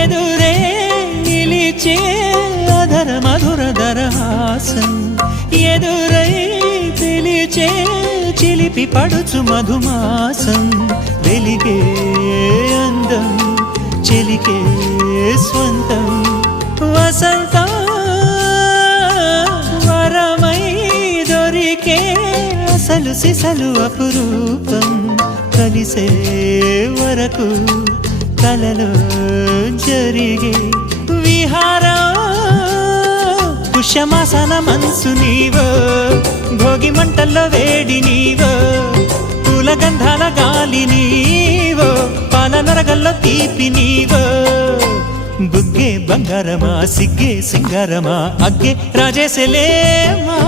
ఎదురే నిలిచే అధర మధుర దరహాసం ఎదురై పిలిచే చిలిపి పడుచు మధుమాసం వెలిగే అందం చెలికే స్వంతం వసంతం వరమై దొరికే అసలు సిసలు అపురూపం కలిసే వరకు కలలో జరిగే విహారం పుష్యమాసన మనసు నీవో భోగి మంటల్లో వేడి నీవో పూల గంధాల గాలి నీవో పాల నరగల్లో తీపి నీవో బుగ్గే బంగారమా సిగ్గే సింగారమా అగ్గే రాజేసలేమా